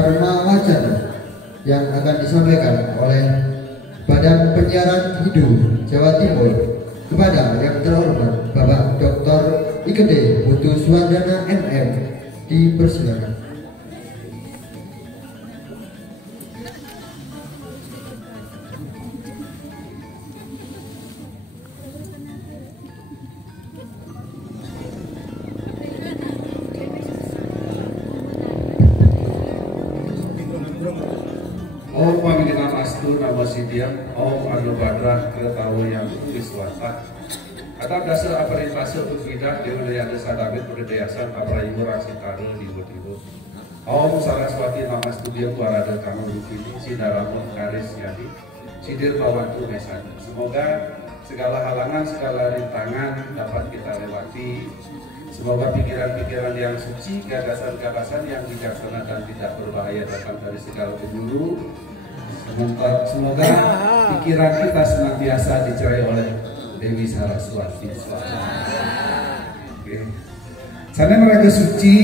Dharma Wacana yang akan disampaikan oleh Badan Penyiaran Hindu Jawa Timur kepada yang terhormat Bapak Dr. Ikede Putu Suwardana MM. Dipersilakan. Om Pamidina Astu Namo Siddhya Om Anu Badrah Kretawu yang Wiswata Atap dasar aparintase Ufidah Dewa Dayana Sadabit Berdayasan Aprayimu Raksitare Dibu-dibu Om Saraswati Namastudya Kuarada Kamu Rukini Sidaramun Karis Yadi Sidir Bawantu Mesani. Semoga segala halangan, segala rintangan dapat kita lewati. Semoga pikiran-pikiran yang suci, gagasan-gagasan yang bijaksana dan tidak berbahaya datang dari segala penjuru. Semoga pikiran kita senantiasa dicerai oleh Dewi Saraswati. Oke. Sana mereka suci,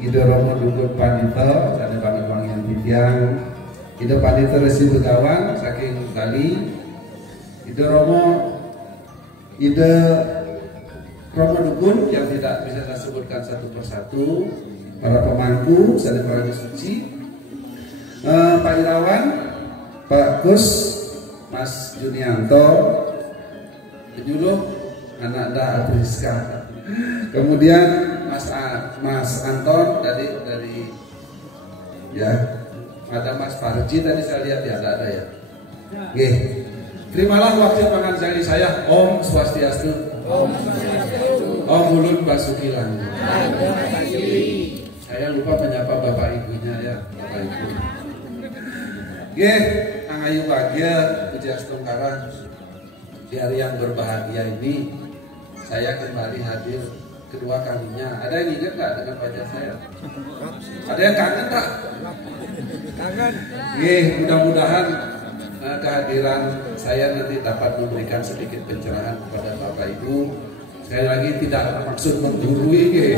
ide Romo Dukun Pandita, sana bang yang titiang, ide Pandita Resi Begawan, saking Bali, ide Romo Dukun yang tidak bisa saya sebutkan satu persatu, para pemangku, saling mereka suci, Pak Irawan, Pak Kus, Mas Junianto, penyuluh anak Da Adriska, kemudian Mas Anton dari ya, ada Mas Farji tadi saya lihat ya, ada ya. Oke, terimalah wakil pengajian saya, Om Swastiastu. Om Ulun Basukilan. Saya lupa menyapa bapak ibunya ya, bapak ibu. Oke, Kang Ayu bahagia, Pujiastungkara. Di hari yang berbahagia ini, saya kembali hadir kedua kalinya. Ada yang ingat nggak dengan wajah saya? Ada yang kangen nggak? Kangen. Oke, mudah-mudahan kehadiran saya nanti dapat memberikan sedikit pencerahan kepada bapak ibu. Sekali lagi tidak maksud menggurui,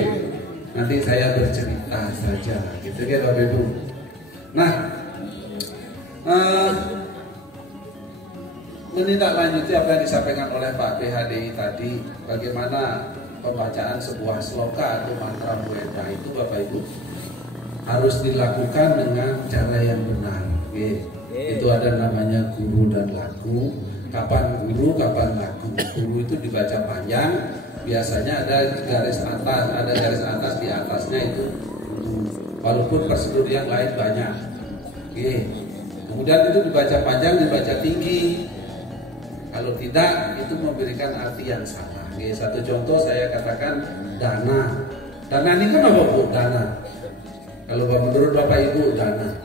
nanti saya bercerita saja, gitu ya Bapak Ibu. Nah, menindaklanjuti apa yang disampaikan oleh Pak PHDI tadi, bagaimana pembacaan sebuah sloka atau mantra Weda itu Bapak Ibu harus dilakukan dengan cara yang benar. Itu ada namanya guru dan laku. Kapan guru, kapan laku. Guru itu dibaca panjang, biasanya ada garis atas di atasnya itu guru. Walaupun prosedur yang lain banyak. Oke. Kemudian itu dibaca panjang, dibaca tinggi. Kalau tidak, itu memberikan arti yang salah. Oke. Satu contoh saya katakan dana. Dana ini kan apa Bu? Dana. Kalau menurut Bapak Ibu dana.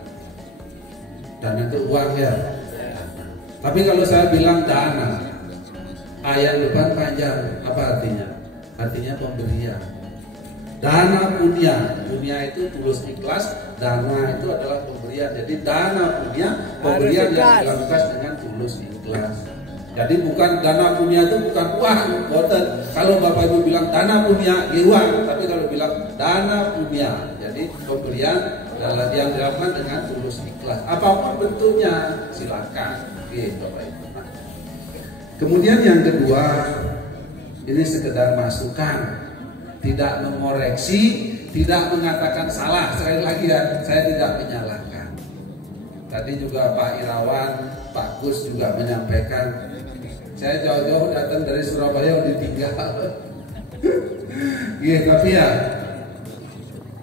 Dana itu uang ya. Tapi kalau saya bilang dana, ayat depan panjang, apa artinya? Artinya pemberian. Dana punya, punya itu tulus ikhlas, dana itu adalah pemberian. Jadi dana punya, pemberian yang dilakukan dengan tulus ikhlas. Jadi bukan dana punya itu bukan uang, boten. Kalau Bapak Ibu bilang dana punya, uang. Tapi kalau bilang dana punya, jadi pemberian yang dilakukan dengan tulus ikhlas. Apapun bentuknya, silakan. Oke, Bapak Ibu. Kemudian yang kedua, ini sekedar masukan, tidak mengoreksi, tidak mengatakan salah. Sekali lagi ya, saya tidak menyalahkan. Tadi juga Pak Irawan, Pak Gus juga menyampaikan, saya jauh-jauh datang dari Surabaya udah ditinggal. Iya, tapi ya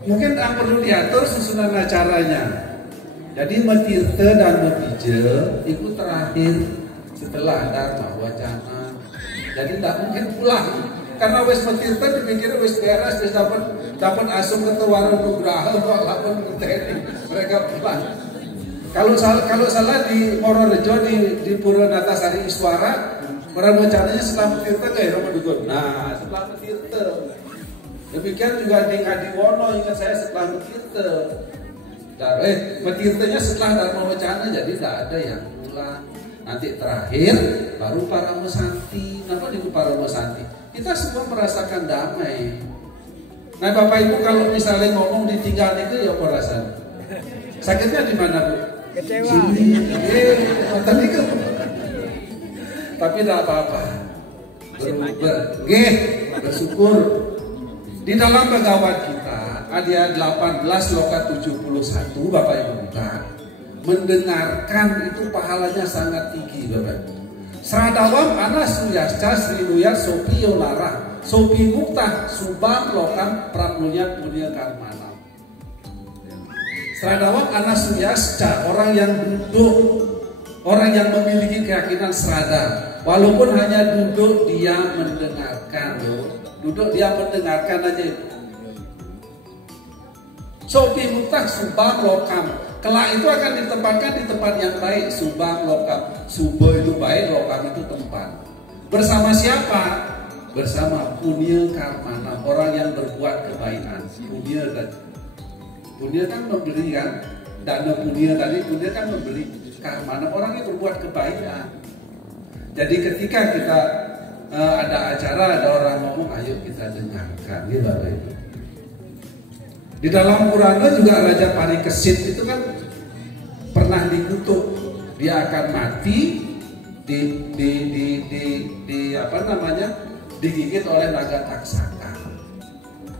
mungkin yang perlu diatur susunan acaranya. Jadi Metirte dan Metije itu terakhir setelah Dharma Wacana. Jadi tidak mungkin pulang karena wis Metirte dipikir wis beres, wis dapat asum ketuaran Nugraha kok lapor ngeteni mereka pulang. Kalau salah di Purworejo di Pura Natasari Iswara, Dharma Wacananya setelah Metirte kayak Romo Dukun. Nah, setelah Metirte. Demikian juga di Ngadiwono, ingat saya setelah Metirte. Metirtenya setelah Dharma Wacana, jadi tidak ada yang pulang. Nanti terakhir baru para Mesanti. Kenapa itu para Mesanti? Kita semua merasakan damai. Nah Bapak Ibu kalau misalnya ngomong ditinggal itu ya apa rasanya? Sakitnya di mana, Bu? Kecewa. Tadi kan. Tapi tidak apa-apa. Bersyukur. Di dalam pegawai kita ada 18 lokat 71 Bapak Ibu kita. Mendengarkan itu pahalanya sangat tinggi Bapak Ibu. Sradawam Anas Suyasca Sri Nuyat Sopi Yolara Sopi Muktah Subang Lokam Pramulia Punya Karmana. Sradawam Anas Suyasca, orang yang duduk, orang yang memiliki keyakinan serada, walaupun hanya duduk dia mendengarkan, duduk dia mendengarkan aja. Sopi Muktah Subang Lokam, kelak itu akan ditempatkan di tempat yang baik. Subang Lokam, Subo itu baik, Lokam itu tempat. Bersama siapa? Bersama Punya Karmana, orang yang berbuat kebaikan. Punya kan memberi kan, dana punya tadi, punya kan memberi. Karmana orang yang berbuat kebaikan. Jadi ketika kita ada acara, ada orang ngomong, ayo kita dengarkan, gitu Bapak Ibu. Di dalam Purana juga Raja Parikesit itu kan pernah dikutuk, dia akan mati digigit oleh naga taksaka.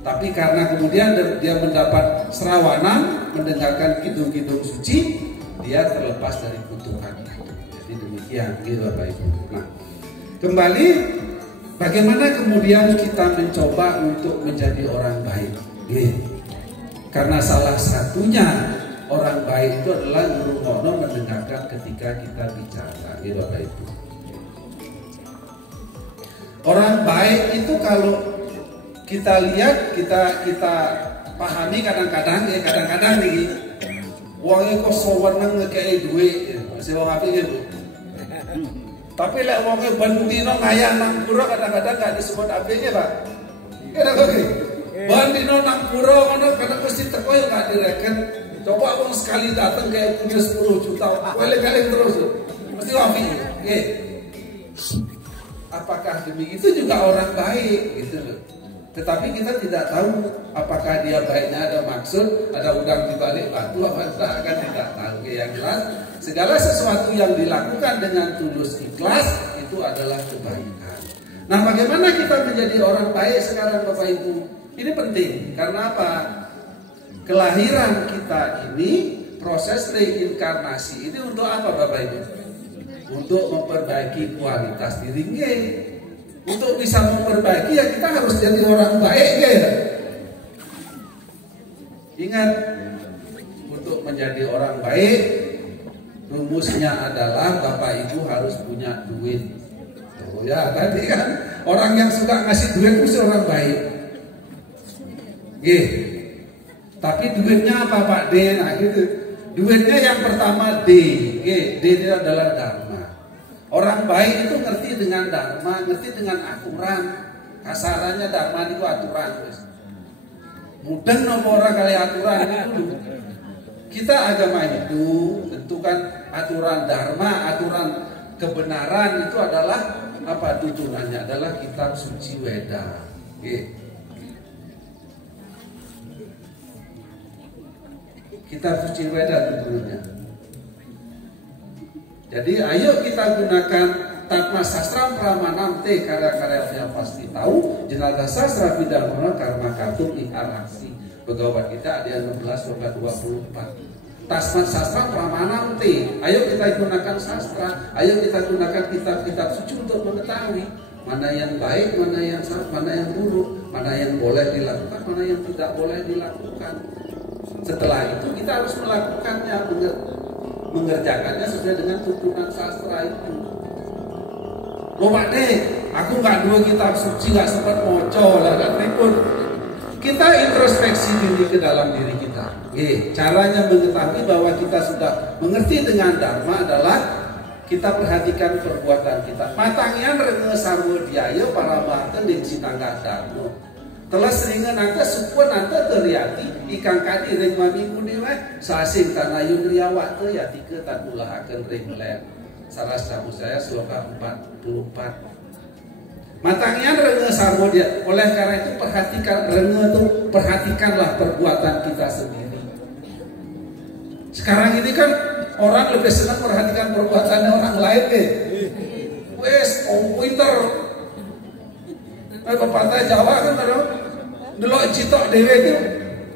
Tapi karena kemudian dia mendapat serawanan, mendengarkan kidung-kidung suci, dia terlepas dari kutukan. Jadi demikian, gitu Bapak Ibu. Nah, kembali bagaimana kemudian kita mencoba untuk menjadi orang baik? Karena salah satunya orang baik itu adalah ngrungokno mendengarkan ketika kita bicara, gitu Bapak Ibu. Orang baik itu kalau kita lihat, kita pahami kadang-kadang nih, wongnya kok sewenang ngekei duit, masih wong api gitu. Tapi lek wongnya bandino ngayah nang pura kadang-kadang gak disebut apinya Pak. Kira oke. Bandino nang pura ngono kadang mesti teko ya gak direken. Coba wong sekali datang kayak punya 10 juta, kali terus, mesti api. Apakah demikian itu juga orang baik gitu loh. Tetapi kita tidak tahu apakah dia baiknya ada maksud, ada udang di balik batu apa tidak, kan tidak tahu. Yang jelas segala sesuatu yang dilakukan dengan tulus ikhlas itu adalah kebaikan. Nah, bagaimana kita menjadi orang baik sekarang Bapak Ibu? Ini penting karena apa? Kelahiran kita ini, proses reinkarnasi ini untuk apa Bapak Ibu? Untuk memperbaiki kualitas diri. Untuk bisa memperbaiki ya kita harus jadi orang baik ya. Ingat, untuk menjadi orang baik rumusnya adalah Bapak Ibu harus punya duit. Oh ya, tadi kan orang yang suka ngasih duit itu orang baik. Tapi duitnya apa Pak D? Nah gitu. Duitnya yang pertama D. D itu adalah dharma. Orang baik itu ngerti dengan dharma, ngerti dengan aturan. Kasarannya dharma itu aturan. Mudeng nomor orang kali aturan itu. Kita agama itu tentukan aturan dharma, aturan kebenaran itu adalah apa tuturannya? Adalah kitab suci Weda. Kitab suci Weda tuturnya. Jadi ayo kita gunakan Tatma Sastra Pramanam Te karya-karya yang pasti tahu jenazah sastra bidang karma kartu interaksi pegawai kita ada 16 loka 24. Tasmat Sastra Pramanam Te. Ayo kita gunakan sastra, ayo kita gunakan kitab-kitab suci untuk mengetahui mana yang baik, mana yang salah, mana yang buruk, mana yang boleh dilakukan, mana yang tidak boleh dilakukan. Setelah itu kita harus melakukannya, mengerjakannya sesuai dengan tuntunan sastra itu. Loh Pak D, aku nggak dua kitab suci, nggak sempat moco lah, kan ribut. Kita introspeksi diri ke dalam diri kita. Caranya mengetahui bahwa kita sudah mengerti dengan dharma adalah kita perhatikan perbuatan kita. Matangnya renge sarwa diaya para bahkan di sinangga dharma. Telah seringan angka supun anta teriati ikan kadi ring minggu nilai sasing tanayun riawak te ya tiga tak ulahaken ring ler saras camu saya sloka 44. Matangnya renge sarwa dia. Oleh karena itu perhatikan renge itu, perhatikanlah perbuatan kita sendiri. Sekarang ini kan orang lebih senang perhatikan perbuatannya orang lain deh. Wes, pinter. Pepatah Jawa kan terus delok jitok dhewe itu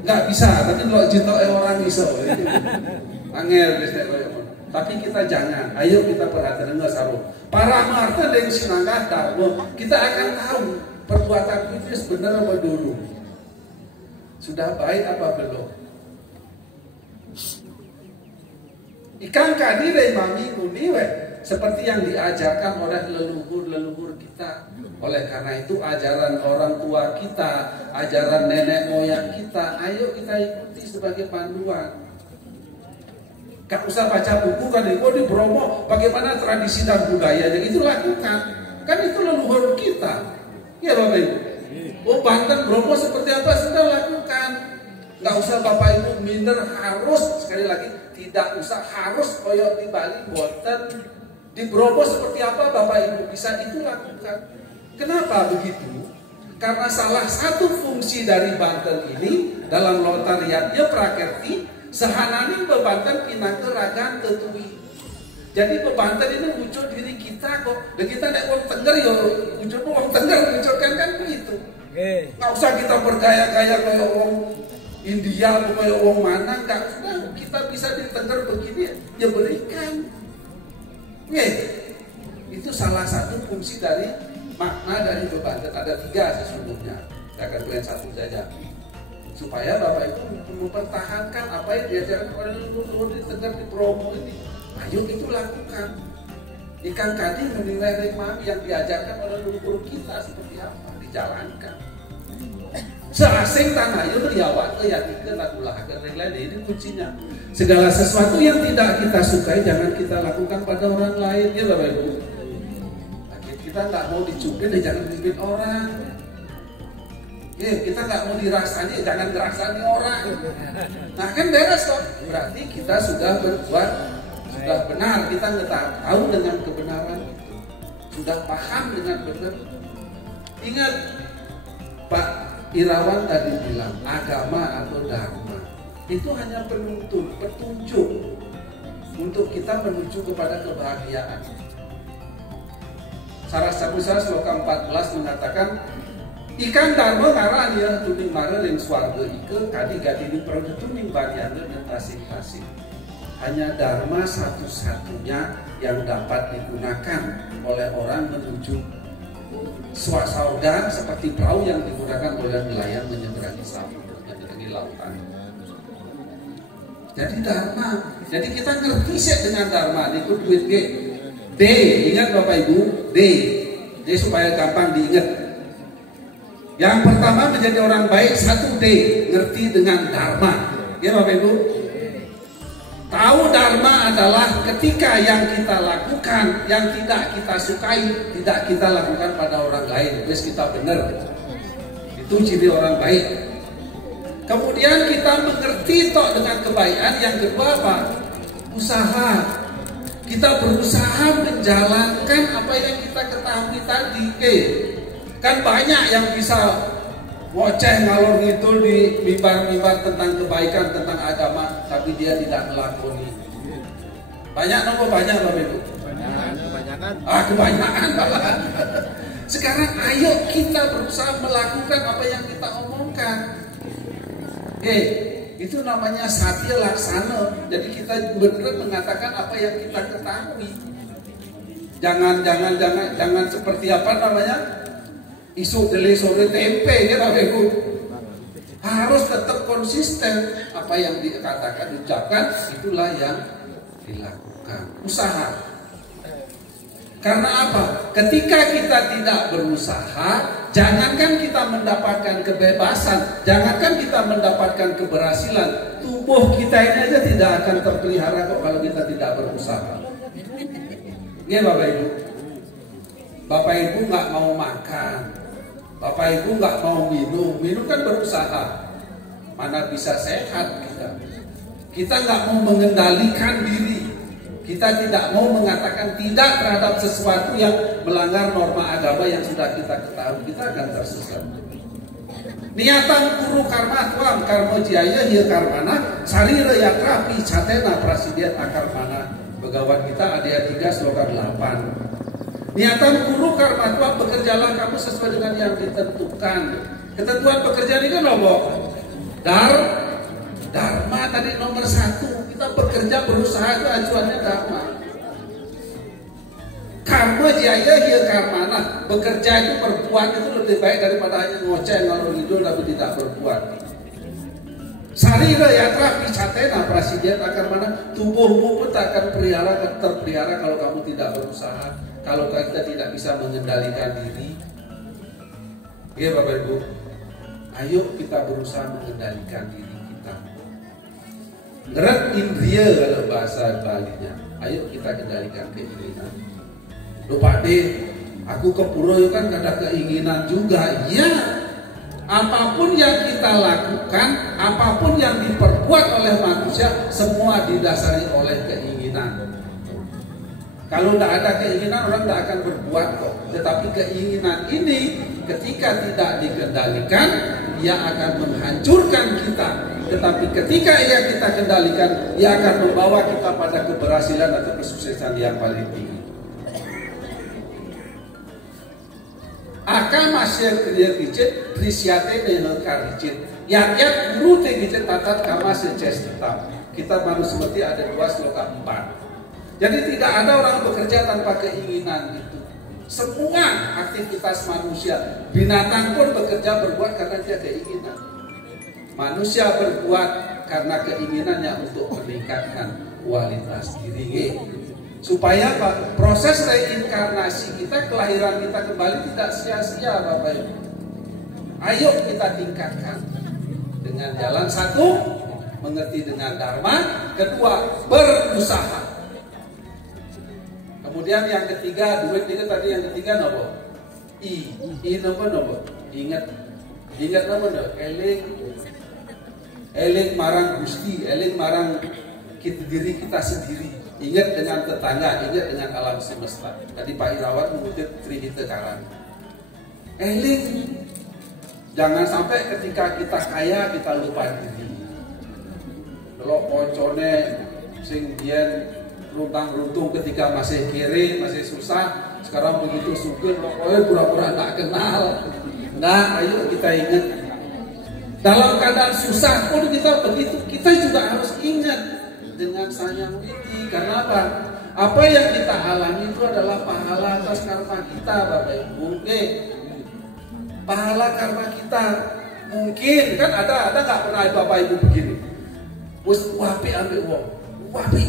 nggak bisa, tapi delok jitok orang iso. Angel wis nek koyo ngono. Tapi kita jangan. Ayo kita perhatikan enggak saru. Para marta yang sinanggata, kita akan tahu perbuatan itu sebenarnya apa dulu. Sudah baik apa belum? Ikan kadire mami kuniwe seperti yang diajarkan oleh leluhur-leluhur kita. Oleh karena itu ajaran orang tua kita, ajaran nenek moyang kita, ayo kita ikuti sebagai panduan. Gak usah baca buku kan di Bromo bagaimana tradisi dan budayanya, itu lakukan. Kan itu leluhur kita. Ya Bapak Ibu. Oh Banten Bromo seperti apa sudah lakukan. Gak usah Bapak Ibu minder harus, sekali lagi tidak usah harus koyok di Bali, boten di Bromo seperti apa Bapak Ibu bisa itu lakukan. Kenapa begitu? Karena salah satu fungsi dari Banten ini dalam lotariatnya prakerti sehanani bebanten pinangke ragan tetui. Jadi bebanten ini wujud diri kita kok. Dan kita nek wong Tengger ya wujud wong Tengger wujudkan kan begitu. Nggak usah kita bergaya-gaya kayak wong India atau kayak wong mana, nggak usah. Kita bisa di Tengger begini ya berikan. Itu salah satu fungsi dari makna dari bebanten. Ada 3 sesungguhnya. Saya akan berikan 1 saja. Supaya Bapak Ibu mempertahankan apa yang diajarkan oleh leluhur di Tengger di Bromo ini. Ayo itu lakukan. Ikan kadi menilai rekmami yang diajarkan oleh leluhur kita seperti apa dijalankan. Seasing tanah yo riawat ya tiga lakulah lain ini kuncinya. Segala sesuatu yang tidak kita sukai jangan kita lakukan pada orang lain ya Bapak Ibu. Kita nggak mau dicubit jangan dicubit orang. Kita nggak mau dirasani, jangan dirasani orang. Nah kan beres toh. Berarti kita sudah berbuat, sudah benar. Kita tahu dengan kebenaran itu, sudah paham dengan benar. Ingat Pak Irawan tadi bilang agama atau dharma itu hanya penuntun, petunjuk untuk kita menuju kepada kebahagiaan. Sarasabusara sloka 14 mengatakan ikan dharma ngaran ya tuning mare ring swarga ike kadi-kadi di produk tuning bagiannya dan tasik-tasik. Hanya dharma satu-satunya yang dapat digunakan oleh orang menuju surga seperti perahu yang digunakan oleh nelayan menyeberangi menyeberangi lautan. Jadi dharma. Jadi kita ngerti sih dengan dharma. Ikut duit G. D, ingat Bapak Ibu, D supaya gampang diingat. Yang pertama menjadi orang baik 1D, ngerti dengan dharma. Ya Bapak Ibu. Tahu dharma adalah ketika yang kita lakukan, yang tidak kita sukai, tidak kita lakukan pada orang lain. Terus kita benar. Itu ciri orang baik. Kemudian kita mengerti toh dengan kebaikan. Yang kedua apa? Usaha. Kita berusaha menjalankan apa yang kita ketahui tadi. Kan banyak yang bisa woceh ngalor ngidul di mimbar-mimbar tentang kebaikan, tentang agama, tapi dia tidak melakoni. Banyak nopo banyak Bapak Ibu? Kebanyakan. Kebanyakan malah. Sekarang ayo kita berusaha melakukan apa yang kita omongkan. Itu namanya satya laksana. Jadi kita benar mengatakan apa yang kita ketahui. Jangan seperti apa namanya? Isu dele sore tempe ya Bapak Ibu. Harus tetap konsisten. Apa yang dikatakan, diucapkan, itulah yang dilakukan. Usaha. Karena apa? Ketika kita tidak berusaha, jangankan kita mendapatkan kebebasan, jangankan kita mendapatkan keberhasilan, tubuh kita ini aja tidak akan terpelihara kok kalau kita tidak berusaha. Ya Bapak Ibu. Bapak Ibu nggak mau makan, Bapak Ibu nggak mau minum kan berusaha. Mana bisa sehat kita? Kita nggak mau mengendalikan diri. Kita tidak mau mengatakan tidak terhadap sesuatu yang melanggar norma agama yang sudah kita ketahui. Kita akan tersesat. Niatan guru karma tuang karma jaya hiya karmana sarira yatra picatena prasidiat akar mana. Begawan kita AD 3 sloka 8. Niatan guru karma tuang bekerjalah kamu sesuai dengan yang ditentukan. Ketentuan pekerjaan ini kan apa? Dharma tadi nomor 1. Kita bekerja berusaha itu acuannya dharma. Karma jaya hiya karmana. Bekerja itu berbuat itu lebih baik daripada hanya ngoceh ngalor ngidul tapi tidak berbuat. Sarira yatra picatena prasidiat akar mana. Tubuhmu pun tak akan terpelihara kalau kamu tidak berusaha. Kalau kita tidak bisa mengendalikan diri. Ya Bapak Ibu, ayo kita berusaha mengendalikan diri kita. Gerak indria kalau bahasa Balinya. Ayo kita kendalikan keinginan. Lupa deh, aku ke pura kan ada keinginan juga. Ya, apapun yang kita lakukan, apapun yang diperbuat oleh manusia, semua didasari oleh keinginan. Kalau tidak ada keinginan, orang tidak akan berbuat kok. Tetapi keinginan ini ketika tidak dikendalikan, ia akan menghancurkan kita. Tetapi ketika ia kita kendalikan, ia akan membawa kita pada keberhasilan atau kesuksesan yang paling tinggi. Akan masih kerja kicit, prisiate menelkar kicit. Yang guru tegicit tatat kama secest tetap. Kita baru seperti ada 2 sloka 4. Jadi tidak ada orang bekerja tanpa keinginan itu. Semua aktivitas manusia, binatang pun bekerja berbuat karena dia keinginan. Manusia berbuat karena keinginannya untuk meningkatkan kualitas diri. Supaya apa? Proses reinkarnasi kita, kelahiran kita kembali tidak sia-sia Bapak Ibu. Ayo kita tingkatkan dengan jalan 1, mengerti dengan dharma, 2, berusaha. Kemudian yang ketiga, duit itu tadi yang ketiga nopo? I nopo? Ingat nopo nopo? Eling marang Gusti, eling marang diri kita sendiri. Ingat dengan tetangga, ingat dengan alam semesta. Tadi Pak Irawan mengutip Trihita Karang. Eling, jangan sampai ketika kita kaya kita lupa diri. Kalau koncone sing biyen runtang-runtung ketika masih kiri, masih susah, sekarang begitu sugih, pokoknya pura-pura tak kenal. Nah, ayo kita ingat. Dalam keadaan susah pun kita begitu, kita juga harus ingat dengan sayang ini. Karena apa? Apa yang kita alami itu adalah pahala atas karma kita, Bapak Ibu. Pahala karma kita. Mungkin kan ada nggak pernah Bapak Ibu begini? Wes wapi ambil uang, wapi.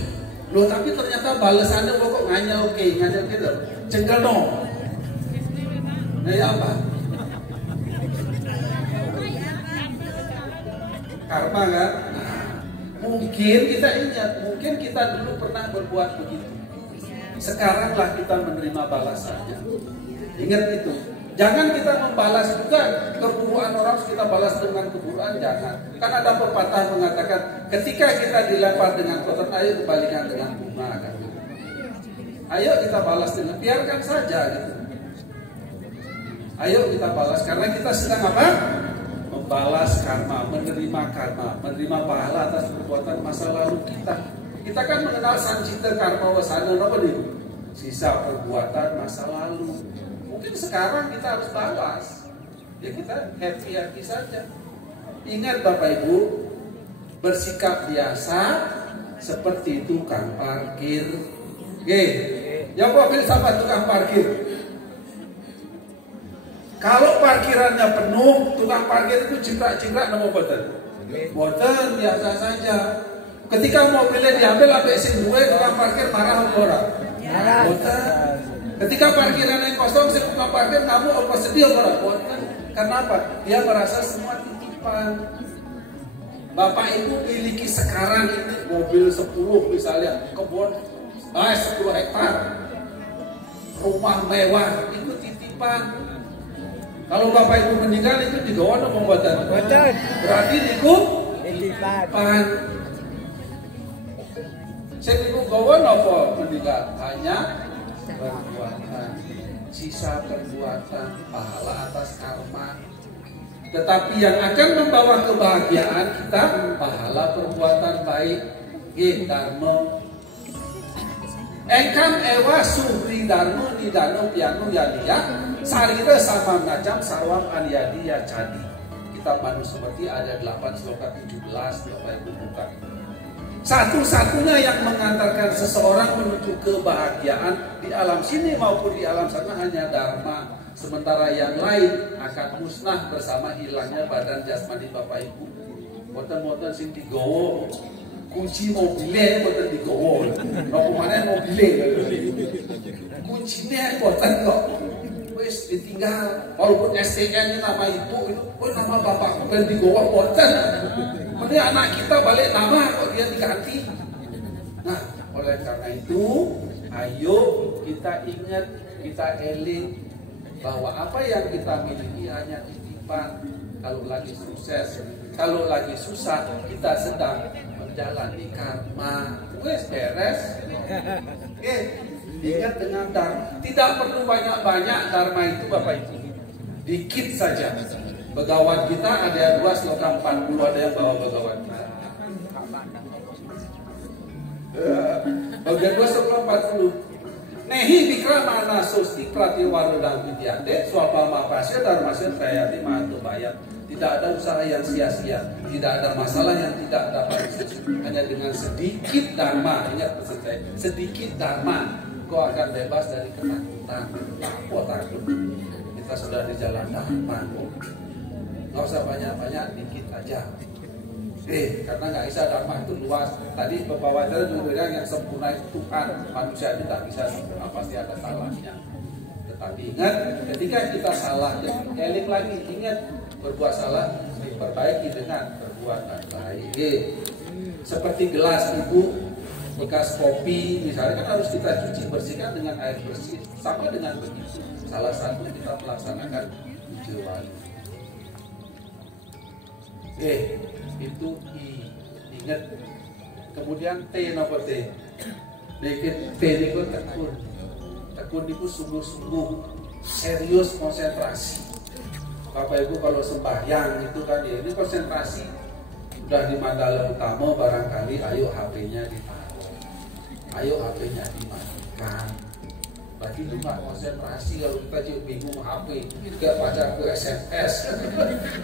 Loh tapi ternyata balasannya kok nganyel gitu. Jengkel dong. Nah ya apa? Karma kan? Mungkin kita ingat, mungkin kita dulu pernah berbuat begitu. Sekaranglah kita menerima balasannya. Ingat itu. Jangan kita membalas juga keburukan orang, kita balas dengan keburukan, jangan. Kan ada pepatah mengatakan, ketika kita dilempar dengan kotor, ayo kembalikan dengan bunga. Kan? Ayo kita balas dengan, biarkan saja gitu. Ayo kita balas, karena kita sedang apa? Membalas karma, menerima pahala atas perbuatan masa lalu kita. Kita kan mengenal sancita karma wasana, apa nih? Sisa perbuatan masa lalu. Mungkin sekarang kita harus balas. Ya kita happy saja. Ingat Bapak Ibu, bersikap biasa seperti tukang parkir. Yang mobil sama tukang parkir. Kalau parkirannya penuh, tukang parkir itu cingkrak-cingkrak nama boten. Boten biasa saja. Ketika mobilnya diambil sampai sing duwe, tukang parkir marah orang. Boten. Ketika parkirannya kosong, si tukang parkir kamu apa sedih orang. Boten. Kenapa? Dia merasa semua titipan. Bapak Ibu miliki sekarang ini mobil 10 misalnya, kebun 10 hektar, rumah mewah, itu titipan. Kalau Bapak Ibu meninggal itu digawa apa pembuatan? Berarti titipan. Saya ibu gawa apa meninggal? Hanya perbuatan, sisa perbuatan, pahala atas karma. Tetapi yang akan membawa kebahagiaan kita pahala perbuatan baik. Dharma. Engkam ewa subri dharma di dano piano yadia sarira sama najam sarwam aniyadiya cadi. Kitab Manusmriti ada 8 sloka 17 Bapak Ibu buka. Satu-satunya yang mengantarkan seseorang menuju kebahagiaan di alam sini maupun di alam sana hanya dharma. Sementara yang lain akan musnah bersama hilangnya badan jasmani Bapak Ibu. Moten-moten sing digowo kunci mobilnya boten digowo. Nopo maneh mobilnya. Kuncinya boten kok. Wis ditinggal. Walaupun STN nama ibu itu, nama bapak ben digowo boten. Mending anak kita balik nama kok dia diganti. Nah, oleh karena itu, ayo kita ingat, kita eling bahwa apa yang kita miliki hanya titipan. Kalau lagi sukses, kalau lagi susah, kita sedang menjalani karma. Wes beres. Ingat dengan dharma. Tidak perlu banyak-banyak dharma itu Bapak Ibu. Dikit saja. Begawan kita ada 2 sloka 40, ada yang bawa begawan kita. Bagian 2 sloka 40. Nehi bikramana susti pratiwaru dan vidyante swapa mapasya dharmasya trayati mantu bayat. Tidak ada usaha yang sia-sia, tidak ada masalah yang tidak dapat diselesaikan. Hanya dengan sedikit dharma, ingat pesan saya, sedikit dharma, kau akan bebas dari ketakutan. Takut, kita sudah di jalan dharma, nggak usah banyak-banyak, dikit aja. Karena nggak bisa dharma itu luas. Tadi Bapak Wajah juga bilang yang sempurna itu Tuhan, manusia tidak bisa sempurna, pasti ada salahnya. Tetapi ingat, ketika kita salah, eling lagi, ingat berbuat salah diperbaiki dengan perbuatan baik. Seperti gelas ibu bekas kopi misalnya kan harus kita cuci bersihkan dengan air bersih. Sama dengan begitu. Salah satu kita melaksanakan uji wali. Itu ingat. Kemudian T nopo T. Dikit T niku tekun. Tekun itu sungguh-sungguh serius konsentrasi. Bapak Ibu kalau sembahyang itu kan ini konsentrasi. Udah di mandala utama barangkali ayo HP-nya ditaruh. Ayo HP-nya dimatikan. Lagi lupa konsentrasi kalau kita juga bingung HP, gak pacarku SMS,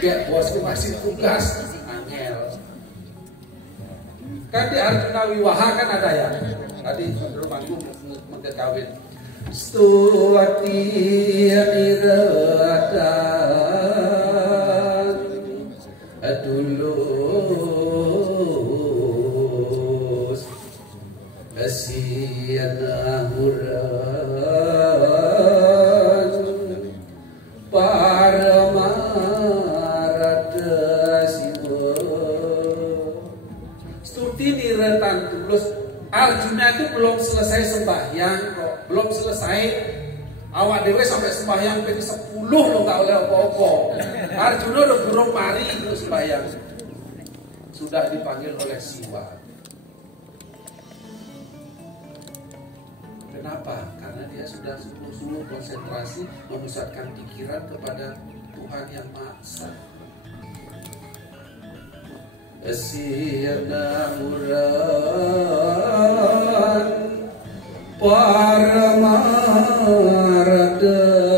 gak bosku masih tugas, angel. Kan di Arjuna Wiwaha kan ada ya. Tadi rumahku mengkawin. Stuwati aniratan adulus asiyana huran paramarada siwa. Stuti niratan tulus. Arjuna itu belum selesai sembahyang kok, belum selesai. Awak dewe sampai sembahyang pedi 10 lo gak oleh apa-apa. Arjuna udah burung mari itu sembahyang. Sudah dipanggil oleh Siwa. Kenapa? Karena dia sudah sungguh-sungguh konsentrasi memusatkan pikiran kepada Tuhan yang Maha Esa. Asiyana muran paramarada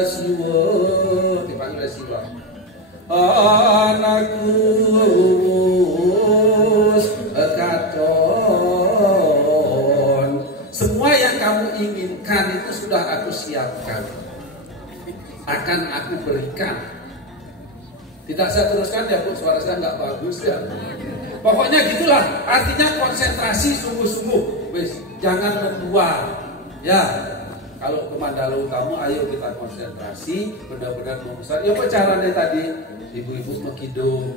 siwa. Dipanggil Siwa. Anakku katon. Semua yang kamu inginkan itu sudah aku siapkan. Akan aku berikan. Tidak saya teruskan ya Bu, suara saya nggak bagus ya. Pokoknya gitulah, artinya konsentrasi sungguh-sungguh. Wis, jangan berdua. Ya, kalau ke Mandala Utama, ayo kita konsentrasi, benar-benar memusat. Ya, caranya tadi, ibu-ibu menghidup,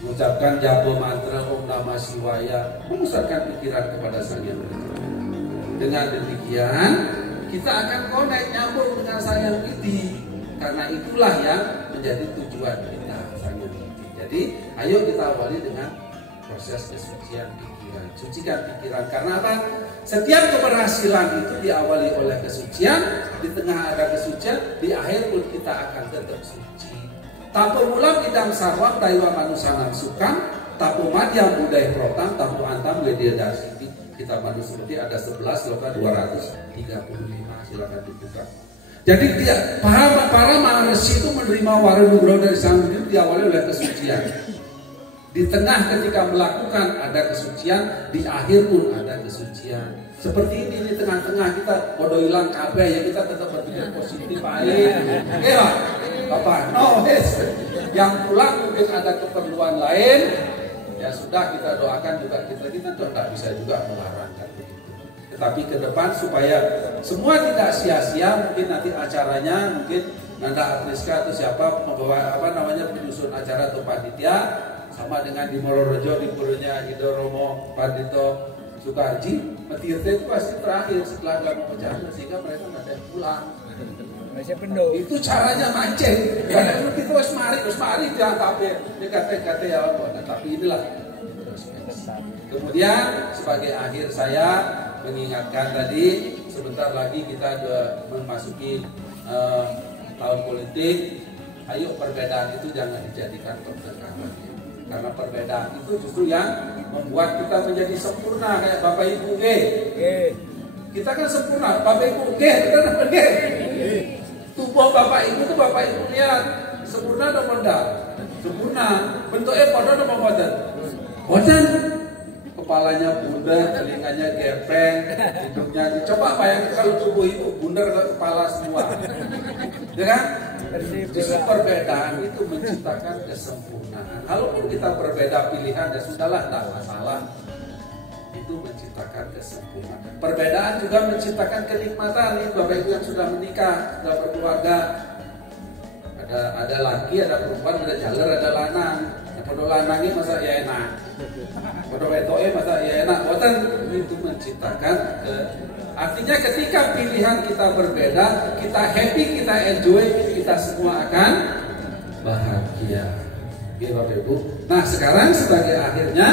mengucapkan japa mantra Om Namah Shivaya, memusatkan pikiran kepada Sang Hyang Widi. Dengan demikian, kita akan connect nyambung dengan Sang Hyang Widi. Karena itulah yang menjadi tujuan kita, Sang Hyang Widi. Jadi, ayo kita awali dengan proses kesucian pikiran. Sucikan pikiran. Karena apa? Setiap keberhasilan itu diawali oleh kesucian, di tengah ada kesucian, di akhir pun kita akan tetap suci. Tapo mulam idam sarwam daiwa manusanam sukam, tapo madya budaya protam, tapo antam media dasiti. Kita Manusmriti ada 11 sloka 235, silakan dibuka. Jadi dia para maharishi itu menerima wara-nugroho dari Sang Hyang Widi diawali oleh kesucian. Di tengah ketika melakukan ada kesucian, di akhir pun ada kesucian. Seperti ini di tengah-tengah kita bodoh hilang kabeh ya, kita tetap berpikir positif aja. Ya, Bapak, no, yes. Yang pulang mungkin ada keperluan lain, ya sudah kita doakan juga kita tidak bisa juga melarangkan begitu. Tetapi ke depan supaya semua tidak sia-sia, mungkin nanti acaranya mungkin Nanda Apriska atau siapa membawa penyusun acara atau panitia sama dengan di Mororejo di purunya Ido Romo Pandito Sukarji, Metirte itu pasti terakhir setelah gak mau pecah sehingga mereka nggak ada yang pulang. Itu caranya mancing. Karena itu harus mari jangan tapi kata ya Allah. Tapi inilah. Kemudian sebagai akhir saya mengingatkan tadi sebentar lagi kita memasuki tahun politik. Ayo perbedaan itu jangan dijadikan pertengkaran. Karena perbedaan itu justru yang membuat kita menjadi sempurna kayak Bapak Ibu G. Kita kan sempurna, Bapak Ibu G, kita dapat G. Tubuh Bapak Ibu itu Bapak Ibu lihat sempurna atau enggak? Sempurna. Bentuknya pada atau boten? Boten. Kepalanya bundar, telinganya gepeng, hidungnya. Coba bayangkan kalau tubuh itu bundar ke kepala semua, ya kan? Justru perbedaan itu menciptakan kesempurnaan. Kalaupun kita berbeda pilihan, ya sudahlah, tidak masalah. Itu menciptakan kesempurnaan. Perbedaan juga menciptakan kenikmatan. Ini Bapak Ibu yang sudah menikah, sudah berkeluarga, ada laki, ada perempuan, ada jaler, ada lanang. Pada lanangnya masa ya enak, pada wetoe masa ya enak. Boten itu menciptakan artinya ketika pilihan kita berbeda, kita happy, kita enjoy, kita semua akan bahagia. Oke Bapak Ibu. Nah sekarang sebagai akhirnya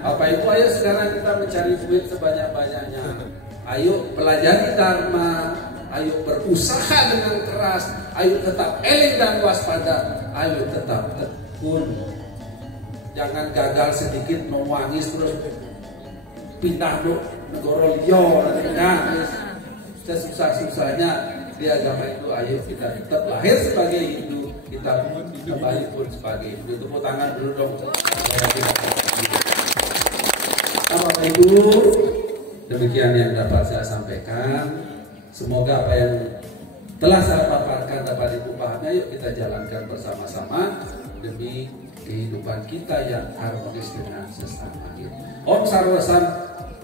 Bapak Ibu, ayo sekarang kita mencari duit sebanyak-banyaknya. Ayo pelajari dharma, ayo berusaha dengan keras, ayo tetap eling dan waspada, ayo tetap tekun. Jangan gagal sedikit nangis terus pindah negara liya nangis. Sesusah-susahnya di agama itu ayo kita tetap lahir sebagai Hindu, kita kembali pun sebagai Hindu. Tepuk tangan dulu dong. Bapak Ibu, demikian yang dapat saya sampaikan. Semoga apa yang telah saya paparkan dapat dipahami. Yuk kita jalankan bersama-sama demi kehidupan kita yang harmonis dengan sesama. Om Sarwasam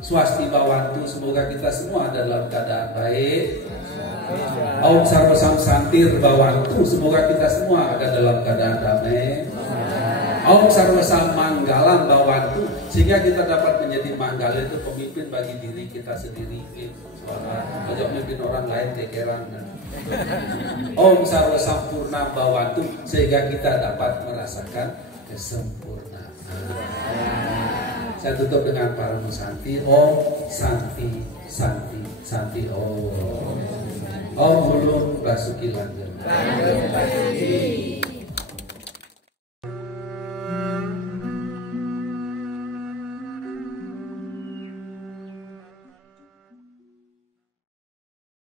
Swasti Bawantu, semoga kita semua dalam keadaan baik. Om Sarwasam Santir Bawantu, semoga kita semua ada dalam keadaan damai. Om Sarwasam Manggalam Bawantu, sehingga kita dapat menjadi manggala itu pemimpin bagi diri kita sendiri. Ajak memimpin orang lain kekeran. Om Sarwasam Purnam Bawantu, sehingga kita dapat merasakan kesempurnaan. Saya tutup dengan Paramu Santi. Om Santi Santi Santi Om. Om Hulung Basuki Langgeng.